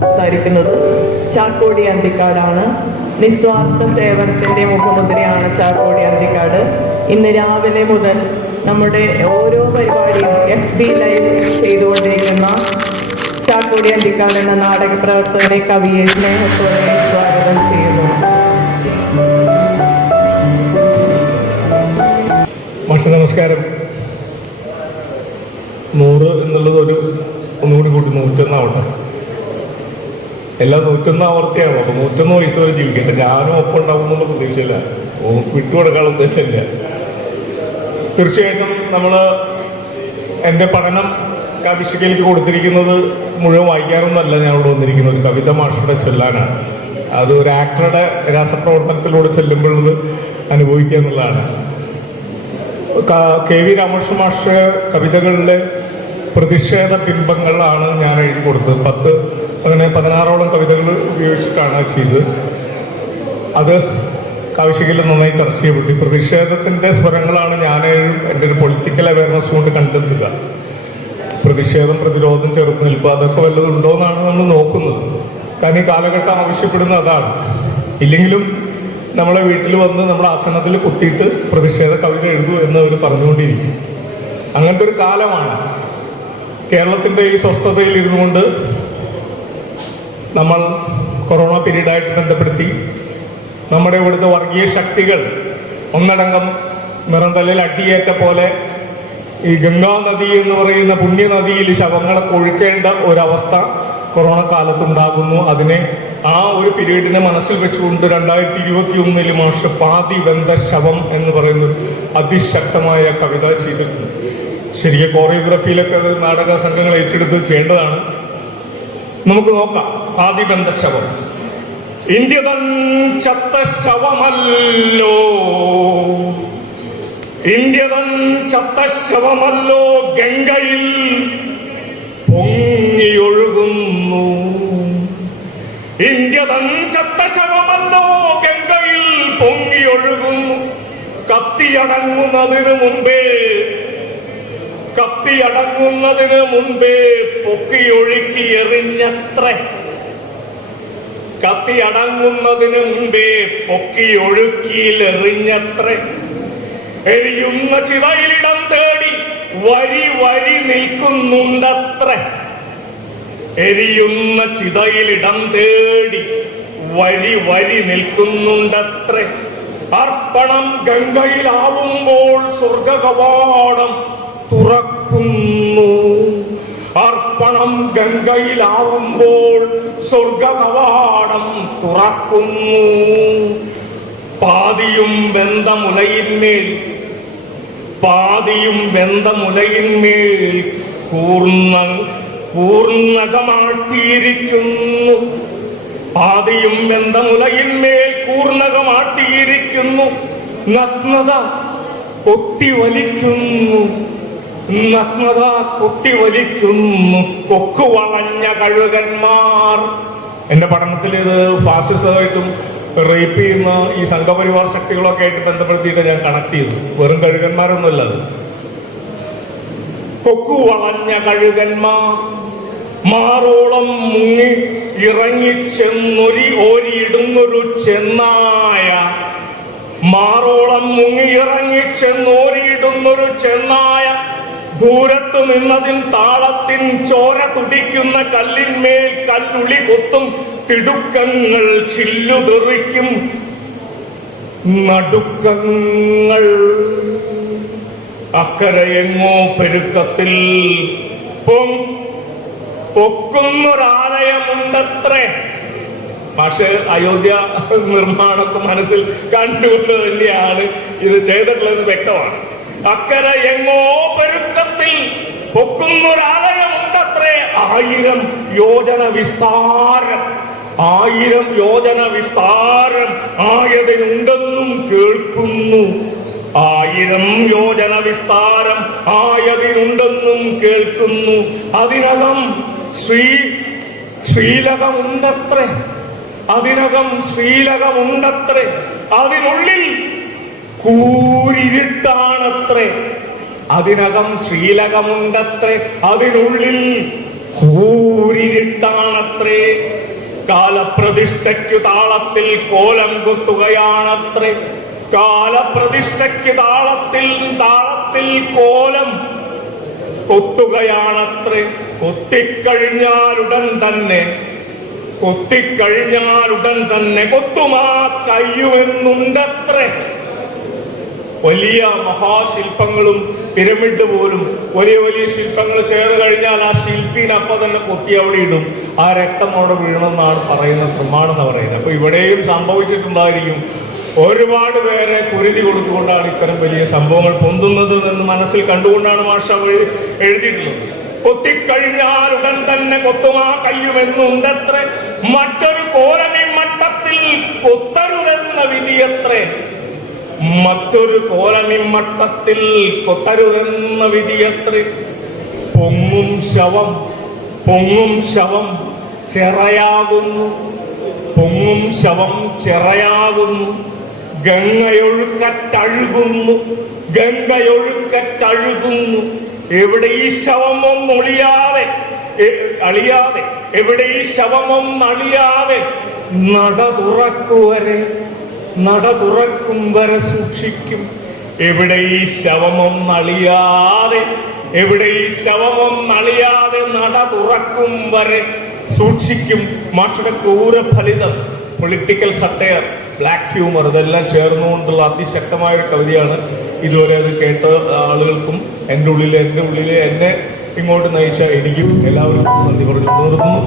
സംസാരിക്കുന്നത് ചാക്കോടി അന്തിക്കാടാണ്. നിസ്വാർത്ഥ സേവനത്തിന്റെ മുഖമുദ്രയാണ് ചാക്കോടി അന്തിക്കാട്. ഇന്ന് രാവിലെ മുതൽ നമ്മുടെ ഓരോ പരിപാടിയും എഫ് ബി ലൈവ് ചെയ്തുകൊണ്ടിരിക്കുന്ന ചാക്കോടി അന്തിക്കാട് എന്ന നാടക പ്രവർത്തകരെ കവിയെ സ്നേഹത്തോടെ സ്വാഗതം ചെയ്യുന്നു. നമസ്കാരം. ഒരു ഒന്നുകൂടി കൂട്ടി നൂറ്റൊന്നാവട്ടെ. എല്ലാം നൂറ്റൊന്ന് ആവർത്തിയാണ് അപ്പൊ നൂറ്റൊന്ന് വയസ്സ് വരെ ജീവിക്കട്ടെ. ഞാനും ഒപ്പം ഉണ്ടാവും എന്നുള്ള പ്രതീക്ഷയില്ല വിട്ടുകൊടുക്കാനുള്ള ഉദ്ദേശമില്ല. തീർച്ചയായിട്ടും നമ്മൾ എന്റെ പഠനം കവിശികയിലേക്ക് കൊടുത്തിരിക്കുന്നത് മുഴുവൻ വായിക്കാറൊന്നുമല്ല ഞാൻ ഇവിടെ വന്നിരിക്കുന്നത്. കവിത മാഷയുടെ ചൊല്ലാനാണ്. അത് ഒരു ആക്ടറുടെ രാസപ്രവർത്തനത്തിലൂടെ ചെല്ലുമ്പോഴത് അനുഭവിക്കുക എന്നുള്ളതാണ്. കെ വി രാമകൃഷ്ണ മാഷ കവിതകളിലെ പ്രതിഷേധ ബിംബങ്ങളാണ് ഞാൻ എഴുതി കൊടുത്തത്. പത്ത് അങ്ങനെ പതിനാറോളം കവിതകൾ ഉപയോഗിച്ചിട്ടാണ് ചെയ്തത്. അത് കാവശ്യയിൽ നന്നായി ചർച്ച ചെയ്യപ്പെട്ടു. പ്രതിഷേധത്തിന്റെ സ്വരങ്ങളാണ് ഞാൻ എന്റെ ഒരു പൊളിറ്റിക്കൽ അവയർനെസ് കൊണ്ട് കണ്ടെത്തുക. പ്രതിഷേധം പ്രതിരോധം ചെറുത്ത് നിൽക്കുക അതൊക്കെ വല്ലതും ഉണ്ടോ എന്നാണ് നമ്മൾ നോക്കുന്നത്. കാരണം ഈ കാലഘട്ടം ആവശ്യപ്പെടുന്ന അതാണ്. ഇല്ലെങ്കിലും നമ്മളെ വീട്ടിൽ വന്ന് നമ്മൾ ആസനത്തിൽ കുത്തിയിട്ട് പ്രതിഷേധ കവിത എഴുതൂ എന്ന് അവർ പറഞ്ഞുകൊണ്ടിരിക്കും. അങ്ങനത്തെ ഒരു കാലമാണ്. കേരളത്തിന്റെ ഈ സ്വസ്ഥതയിൽ ഇരുന്നുകൊണ്ട് നമ്മൾ കൊറോണ പീരീഡായിട്ട് ബന്ധപ്പെടുത്തി നമ്മുടെ ഇവിടുത്തെ വർഗീയ ശക്തികൾ ഒന്നടങ്കം നിറന്തലയിൽ അടിയേറ്റ പോലെ ഈ ഗംഗാ നദി എന്ന് പറയുന്ന പുണ്യനദിയിൽ ശവങ്ങളെ കൊഴുക്കേണ്ട ഒരവസ്ഥ കൊറോണ കാലത്തുണ്ടാകുന്നു. അതിനെ ആ ഒരു പീരീഡിനെ മനസ്സിൽ വെച്ചുകൊണ്ട് രണ്ടായിരത്തി ഇരുപത്തി ഒന്നിൽ മാഷ് പാതി വെന്ത ശവം എന്ന് പറയുന്ന അതിശക്തമായ കവിത ചെയ്തിട്ടുണ്ട്. ശരിക്കും കോറിയോഗ്രഫിയിലൊക്കെ അത് നാടക സംഘങ്ങൾ ഏറ്റെടുത്ത് ചെയ്യേണ്ടതാണ്. നമുക്ക് നോക്കാം. പാതി വെന്ത ശവം. ഇന്ത്യ തൻ ചത്ത ശവമല്ലോ. ഇന്ത്യ തൻ ചത്ത ശവമല്ലോ ഗംഗയിൽ പൊങ്ങിയൊഴുകുന്നു. ഇന്ത്യ തൻ ചത്ത ശവമല്ലോ ഗംഗയിൽ പൊങ്ങിയൊഴുകുന്നു. കത്തിയടങ്ങുന്നതിന് മുമ്പേ കത്തിയടങ്ങുന്നതിന് മുമ്പേ പൊക്കിയൊഴുക്കി എറിഞ്ഞത്രേ. കത്തിയടങ്ങുന്നതിന് മുമ്പേ പൊക്കിയൊഴുക്കിയിൽ എറിഞ്ഞത്ര. എരിയുന്ന ചിതയിലിടം തേടി വരി വരി നിൽക്കുന്നുണ്ടത്രേ. എരിയുന്ന ചിതയിലിടം തേടി വരി വരി നിൽക്കുന്നുണ്ടത്രേ. അർപ്പണം ഗംഗയിലാവുമ്പോൾ സ്വർഗകവാടം തുറക്കുന്നു. അർപ്പണം ഗംഗയിലാവുമ്പോൾ സ്വർഗകവാടം തുറക്കുന്നു. പാതിയും ബന്ധമുലയിന്മേൽ പാതിയും ബന്ധമുലയിന്മേൽ കൂർണ കൂർണകമാഴ്ത്തിയിരിക്കുന്നു പാതിയും ബന്ധമുലയിന്മേൽ കൂർണകമാട്ടിയിരിക്കുന്നു നഗ്നത കൊത്തിവലിക്കുന്നു. നഗ്നത കൊത്തിവലിക്കുന്നു. കൊക്കു വളഞ്ഞ കഴുകന്മാർ. എന്റെ പഠനത്തിൽ ഇത് ഫാസിസമായിട്ടും റേപ്പ് ചെയ്യുന്ന ഈ സംഘപരിവാർ ശക്തികളൊക്കെ ആയിട്ട് ബന്ധപ്പെടുത്തിയിട്ട് ഞാൻ കണക്ട് ചെയ്തു. വെറും കഴുകന്മാരൊന്നുമല്ല അത്. കൊക്കു വളഞ്ഞ കഴുകന്മാർ. മാറോളം മുങ്ങി ഇറങ്ങി ചെന്നൊരി ഓരിയിടുന്നൊരു ചെന്നായ. മാറോളം മുങ്ങി ഇറങ്ങി ചെന്നോരിയിടുന്നൊരു ചെന്നായ. ദൂരത്ത് നിന്നതിൻ താളത്തിൻ ചോര തുടിക്കുന്ന കല്ലിന്മേൽ കല്ലുളി കൊത്തും തിടുക്കങ്ങൾ ചില്ലുതെറിക്കും നടുക്കങ്ങൾ. അക്കരയെങ്ങോ പെരുക്കത്തിൽ പൊങ് പൊക്കുന്നൊരാലയമുണ്ടത്രേ. പക്ഷേ അയോധ്യ നിർമ്മാണമൊക്കെ മനസ്സിൽ കണ്ടുകൊണ്ട് തന്നെയാണ് ഇത് ചെയ്തിട്ടുള്ളത് വ്യക്തമാണ്. അക്കരെ എങ്ങോ പെരുക്കത്തിൽ പൊക്കുന്നൊരാലയമുണ്ടത്രേ. ആയിരം യോജന വിസ്താരം ആയിരം യോജന വിസ്താരം ആയതിനുണ്ടെന്നും കേൾക്കുന്നു. ആയിരം യോജന വിസ്താരം ആയതിനുണ്ടെന്നും കേൾക്കുന്നു. അതിനകം ശ്രീ ശ്രീലകമുണ്ടത്രേ. അതിനകം ശ്രീലകമുണ്ടത്രേ. അതിനുള്ളിൽ കൂരിരുട്ടാണത്രേ. അതിനകം ശ്രീലകമുണ്ടത്രേ. അതിനുള്ളിൽ കൂരിരുട്ടാണത്രേ. കാലപ്രതിഷ്ഠയ്ക്കു താളത്തിൽ കോലം കുത്തുകയാണത്രേ. കാലപ്രതിഷ്ഠയ്ക്ക് താളത്തിൽ താളത്തിൽ കോലം കൊത്തുകയാണത്രേ. കൊത്തിക്കഴിഞ്ഞാലുടൻ തന്നെ കൊത്തിക്കഴിഞ്ഞാലുടൻ തന്നെ കൊത്തുമാ കയ്യുമെന്നുണ്ടത്രേ. വലിയ മഹാശില്പങ്ങളും പിരമിഡ് പോലും വലിയ വലിയ ശില്പങ്ങൾ ചേർന്ന് കഴിഞ്ഞാൽ ആ ശില്പിനെ അപ്പൊ തന്നെ കൊത്തി അവിടെ ഇടും. ആ രക്തം അവിടെ വീണമെന്നാണ് പറയുന്ന പ്രമാണം എന്ന് പറയുന്നത്. അപ്പൊ ഇവിടെയും സംഭവിച്ചിട്ടുണ്ടായിരിക്കും. ഒരുപാട് പേരെ കുരുതി കൊടുത്തുകൊണ്ടാണ് ഇത്തരം വലിയ സംഭവങ്ങൾ പൊന്തുന്നത് എന്ന് മനസ്സിൽ കണ്ടുകൊണ്ടാണ് മാഷ എഴു- എഴുതിയിട്ടുള്ളത്. കൊത്തിക്കഴിഞ്ഞാൽ ഉടൻ തന്നെ കൊത്തുമാ കയ്യുമെന്നുണ്ടത്ര. മറ്റൊരു കോലമി മട്ടത്തിൽ കൊത്തരുതെന്ന വിധിയത്രേ. മറ്റൊരു കോലമിമ്മട്ടത്തിൽ കൊത്തരുതെന്ന വിധിയത്രേ. പൊങ്ങും ശവം പൊങ്ങും ശവം ചെറയാകുന്നു. പൊങ്ങും ശവം ചെറയാകുന്നു. ഗംഗയൊഴുക്കറ്റഴുകുന്നു ഗംഗയൊഴുക്കത്തഴുകുന്നു എവിടെ ഈ ശവമം ഒളിയാതെ അളിയാതെ എവിടെ ഈ ശവമം അളിയാതെ നട തുറക്കുവരെ നട തുറക്കും വരെ സൂക്ഷിക്കും. എവിടെ ഈ ശവമം അളിയാതെ എവിടെ ഈ ശവമം അളിയാതെ നട തുറക്കും വരെ സൂക്ഷിക്കും. മാഷയുടെ ക്രൂരഫലിതം പൊളിറ്റിക്കൽ സട്ടയർ ബ്ലാക്ക് ഹ്യൂമർ ഇതെല്ലാം ചേർന്നുകൊണ്ടുള്ള അതിശക്തമായ ഒരു കവിതയാണ്. ഇതുവരെ അത് കേട്ട ആളുകൾക്കും എന്റെ ഉള്ളിൽ എന്റെ ഉള്ളിൽ എന്നെ ഇങ്ങോട്ട് നയിച്ച എനിക്കും എല്ലാവർക്കും നന്ദി പറഞ്ഞു നിർത്തുന്നു